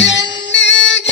ಹೆಣ್ಣಿಗೆ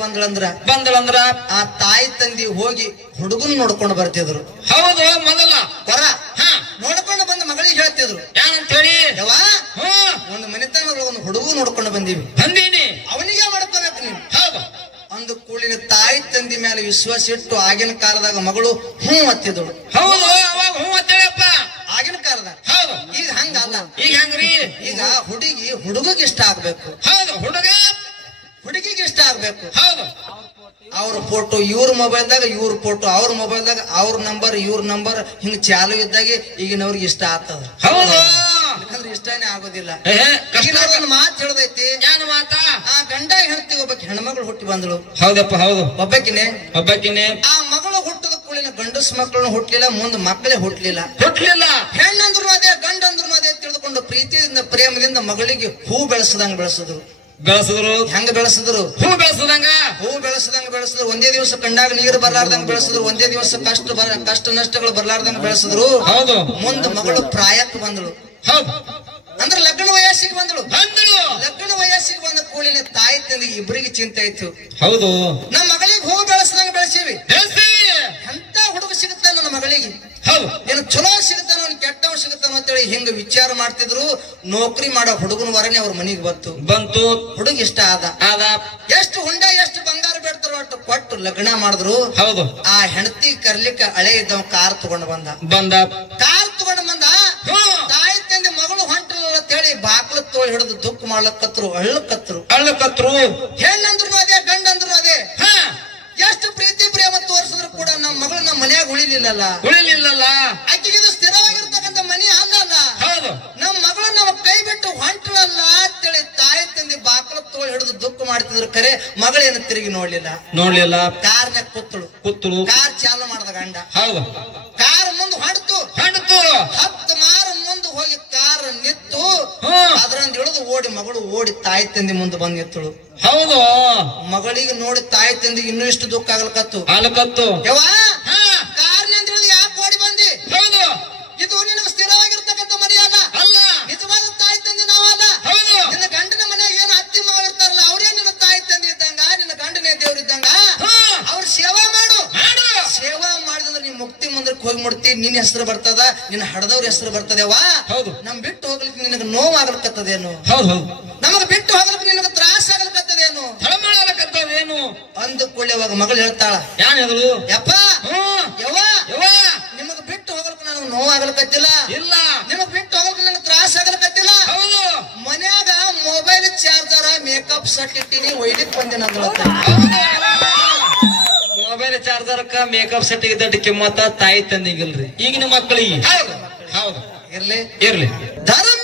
ಬಂದಳಂದ್ರ ಆ ತಾಯಿ ತಂದಿ ಹೋಗಿ ಹುಡುಗನ್ ನೋಡ್ಕೊಂಡು ಬರ್ತಿದ್ರು. ಹೌದು, ಮೊದಲ ಹೊರ ನೋಡ್ಕೊಂಡು ಬಂದ ಮಗಳಿಗೆ ಹೇಳ್ತಿದ್ರು ಏನಂತ ಹೇಳಿ, ಯವ್ವಾ ಒಂದು ಮನೆತನದ ಒಂದು ಹುಡುಗ ನೋಡ್ಕೊಂಡು ಬಂದೀನಿ, ಅವನಿಗೆ ಮಾಡ್ಕೋಬೇಕು ನೀನು. ಹೌದು ಅಂದ ಕೂಡಲಿನ ತಾಯಿ ತಂದಿ ಮೇಲೆ ವಿಶ್ವಾಸ ಇಟ್ಟು ಆಗಿನ ಕಾಲದಾಗ ಮಗಳು ಹತ್ತಿದಳು. ಹೌದು, ಅವಾಗ ಹತ್ತೇಳಪ್ಪ ಆಗಿನ ಕಾಲದಾಗ. ಹೌದು, ಈಗ ಹಂಗಲ್ಲ. ಈಗ ಹೆಂಗ್ರಿ? ಈಗ ಹುಡುಗಿಗೆ ಇಷ್ಟ ಆಗ್ಬೇಕು. ಹೌದು, ಹುಡುಗಿಗೆ ಇಷ್ಟ ಆಗ್ಬೇಕು. ಹೌದು, ಅವ್ರ ಫೋಟೋ ಇವ್ರ ಮೊಬೈಲ್ದಾಗ, ಇವ್ರ ಫೋಟೋ ಅವ್ರ ಮೊಬೈಲ್ದಾಗ, ಅವ್ರ ನಂಬರ್ ಇವ್ರ ನಂಬರ್ ಹಿಂಗ್ ಚಾಲು ಇದ್ದಾಗೆ ಈಗಿನವ್ರಿಗೆ ಇಷ್ಟ ಆಗ್ತದ. ಹೌದು, ಯಾಕಂದ್ರೆ ಇಷ್ಟನೇ ಆಗೋದಿಲ್ಲ. ಒಂದು ಮಾತು ಹೇಳದೈತಿ. ಏನು ಮಾತ? ಆ ಗಂಡ ಹೆಂಡತಿ ಒಬ್ಬಕ್ಕೆ ಹೆಣ್ಮಗಳು ಹುಟ್ಟಿ ಬಂದಳು. ಹೌದಪ್ಪ, ಹೌದು, ಒಬ್ಬಕಿನೇ. ಆ ಮಗಳು ಹುಟ್ಟದ ಕೂಡಲಿನ ಗಂಡಸ್ ಮಕ್ಕಳನ್ನು ಹುಟ್ಲಿಲ್ಲ, ಮುಂದೆ ಮಕ್ಕಳೇ ಹುಟ್ಲಿಲ್ಲ. ಹೆಣ್ಣಂದ್ರು ಅದೇ ಗಂಡಂದ್ರು ಅದೇ ತಿಳಿದುಕೊಂಡು ಪ್ರೀತಿಯಿಂದ ಪ್ರೇಮದಿಂದ ಮಗಳಿಗೆ ಹೂ ಬೆಳೆಸಿದ್ರು. ಹೆಂಗ ಬೆಳೆಸಿದ್ರು? ಹೂ ಬೆಳೆಸದಂಗ ಒಂದೇ ದಿವಸ ಕಂಡಾಗ ನೀರು ಬರ್ಲಾರ್ದಂಗ ಬೆಳೆಸಿದ್ರು. ಒಂದೇ ದಿವಸ ಕಷ್ಟ ನಷ್ಟಗಳು ಬರ್ಲಾರ್ದಂಗ ಬೆಳೆಸಿದ್ರು. ಹೌದು, ಮುಂದೆ ಮಗಳು ಪ್ರಾಯಕ್ಕೆ ಬಂದಳು. ಹೌದು, ಅಂದ್ರೆ ಲಗ್ನ ವಯಸ್ಸಿಗೆ ಬಂದಳು. ಲಗ್ನ ವಯಸ್ಸಿಗೆ ಬಂದ ಕೂಡಲಿನ ತಾಯಿ ತಂದಿಗೆ ಇಬ್ಬರಿಗೆ ಚಿಂತೆ ಇತ್ತು. ಹೌದು, ನಮ್ಮ ಮಗಳಿಗೆ ಹೂ ಬೆಳೆಸದಂಗ ಬೆಳೆಸೀವಿ. ಎಂತ ಹುಡುಗ ಸಿಗುತ್ತಾನ ನನ್ನ ಮಗಳಿಗೆ? ಏನು ಚಲೋ ಸಿಗುತ್ತಾನೋ ಕೆಟ್ಟವ್ ಸಿಗುತ್ತಾನೋ ಅಂತೇಳಿ ಹಿಂಗ ವಿಚಾರ ಮಾಡ್ತಿದ್ರು. ನೌಕರಿ ಮಾಡೋ ಹುಡುಗನ ವರನೆ ಅವ್ರ ಮನೆಗೆ ಬಂತು. ಹುಡುಗ ಇಷ್ಟ ಆದ. ಎಷ್ಟು ಹುಂಡ ಎಷ್ಟು ಬಂಗಾರ ಬೇಡ್ತಾರೋ ಅಷ್ಟು ಕೊಟ್ಟು ಲಗ್ನ ಮಾಡಿದ್ರು. ಹೌದು, ಆ ಹೆಂಡತಿ ಕರ್ಲಿಕ್ಕೆ ಹಳೆ ಇದ್ದವ ಕಾರ್ ತಗೊಂಡು ಬಂದ. ತಾಯಿ ತಂದೆ ಮಗಳು ಹೊಂಟಲ್ಲ ಅಂತ ಹೇಳಿ ಬಾಕ್ಲ ತೋಳಿ ಹಿಡಿದು ದುಃಖ ಮಾಡ್ಲಕ್ಕತ್ರು, ಅಳ್ಳಕತ್ರು. ಹೆಣ್ಣಂದ್ರು ಅದೇ ಗಂಡಂದ್ರು ಅದೇ. ಎಷ್ಟು ಪ್ರೀತಿ ಪ್ರೇಮ ತೋರಿಸಿದ್ರು ಕೂಡ ನಮ್ಮ ಮಗಳು ನಮ್ಮ ಮನ್ಯಾಗ ಉಳಿಲಿಲ್ಲಲ್ಲ. ಆಕೆಗೆ ಇದು ಸ್ಥಿರವಾಗಿರ್ತಕ್ಕಂಥ ಮನೆ ಅಲ್ಲಲ್ಲ. ನಮ್ಮ ಮಗಳು ನಮ್ಮ ಕೈ ಬಿಟ್ಟು ಹೊಂಟಳಲ್ಲ ಅಂತೇಳಿ ತಾಯಿ ತಂದೆ ಬಾಕ್ಲ ತೋಳಿ ಹಿಡಿದು ದುಃಖ ಮಾಡ್ತಿದ್ರು. ಖರೆ ಮಗಳೇನು ತಿರುಗಿ ನೋಡ್ಲಿಲ್ಲ. ಕಾರ್ನಾಗ ಕೂತಳು. ಕಾರ್ ಚಾಲು ಮಾಡ್ದ ಗಂಡ. ಕಾರ್ ಮುಂದೆ ಹೊಂಟು 10 ಮಾರು ಮುಂದೆ ಹೋಗಿ ಕಾರ್ ನಿತ್ತು. ಅದ್ರಂದ ಇಳಿದು ಮಗಳು ಓಡಿ ತಾಯಿ ತಂದೆ ಮುಂದೆ ಬಂದ್ ನಿತ್ತಳು. ಹೌದು, ಮಗಳಿಗೆ ನೋಡಿ ತಾಯಿ ತಂದಿಗೆ ಇನ್ನೂ ಇಷ್ಟು ದುಃಖ ಆಗ್ಲಕತ್ತು. ಯವ್ವಾ ಕಾರ್ನಿಂದ ಇಳಿದು ಯಾಕೆ ಓಡಿ ಬಂದಿ? ಹೌದು, ಇದು ನಿನಗೆ ಸ್ಥಿರವಾಗಿರ್ತಕ್ಕಂಥ ಮರ್ಯಾದ ಅಲ್ಲ. ನಿಜವಾದ ತಾಯಿ ತಂದೆ ನಾವಲ್ಲ. ನಿನ್ನ ಗಂಡನ ಮನೆಯಾಗ ಏನು ಅತ್ತಿ ಮಾಡಿರ್ತಾರಲ್ಲ ಅವರೇ ನಿನ್ನ ತಾಯಿ ತಂದೆ ಇದ್ದಂಗ, ನಿನ್ನ ಗಂಡನೇ ದೇವ್ರಿದ್ದಂಗ. ಅವ್ರ ಸೇವಾ ಮಾಡು. ಸೇವಾ ಮಾಡಿದ್ರೆ ನೀನ್ ಮುಕ್ತಿ ಮಂದಿರಕ್ಕೆ ಹೋಗಿ ಮುಡ್ತಿ. ನಿನ್ನ ಹೆಸರು ಬರ್ತದ, ನಿನ್ನ ಹಡದವ್ರ ಹೆಸರು ಬರ್ತದೇವಾ. ನಮ್ ಬಿಟ್ಟು ಹೋಗ್ಲಿಕ್ಕೆ ನಿನಗೆ ನೋವು ಆಗ್ಲಿಕ್ಕತ್ತದೇನು? ನಮಗ್ ಬಿಟ್ಟು ಹೋಗ್ಲಿಕ್ಕೆ ನಿನಗೆ ತ್ರಾಸ ಆಗ್ಲಿಕ್ಕತ್ತದೇನು? ಅಂದುಕೊಳ್ಳಿ ಅವಾಗ ಮಗಳು ಹೇಳ್ತಾಳ, ಯಪ್ಪ ನಿಮಗ್ ಬಿಟ್ಟು ಹೋಗ್ಲಿಕ್ಕೆ ನನಗೆ ನೋವು ಆಗ್ಲಿಕ್ಕತ್ತಿಲ್ಲ, ನಿಮಗ್ ಬಿಟ್ಟು ಹೋಗ್ಲಿಕ್ಕೆ ನನಗೆ ತ್ರಾಸ ಆಗ್ಲಿಕ್ಕತ್ತಿಲ್ಲ. ಮನ್ಯಾಗ ಮೊಬೈಲ್ ಚಾರ್ಜರ್ ಮೇಕಪ್ ಸೆಟ್ ಇಟ್ಟಿನಿ, ಒಯ್ಲಿಕ್ ಬಂದಿನ ಮೊಬೈಲ್ ಚಾರ್ಜರ್ಕ ಮೇಕಪ್ ಸೆಟ್ ಇದ್ದ ಕಿಮ್ಮತ್ತ ತಾಯಿ ತಂದಿಗಿಲ್ರಿ ಈಗಿನ ಮಕ್ಕಳಿಗೆ. ಇರ್ಲಿ ಇರ್ಲಿ ಧರ್ಮ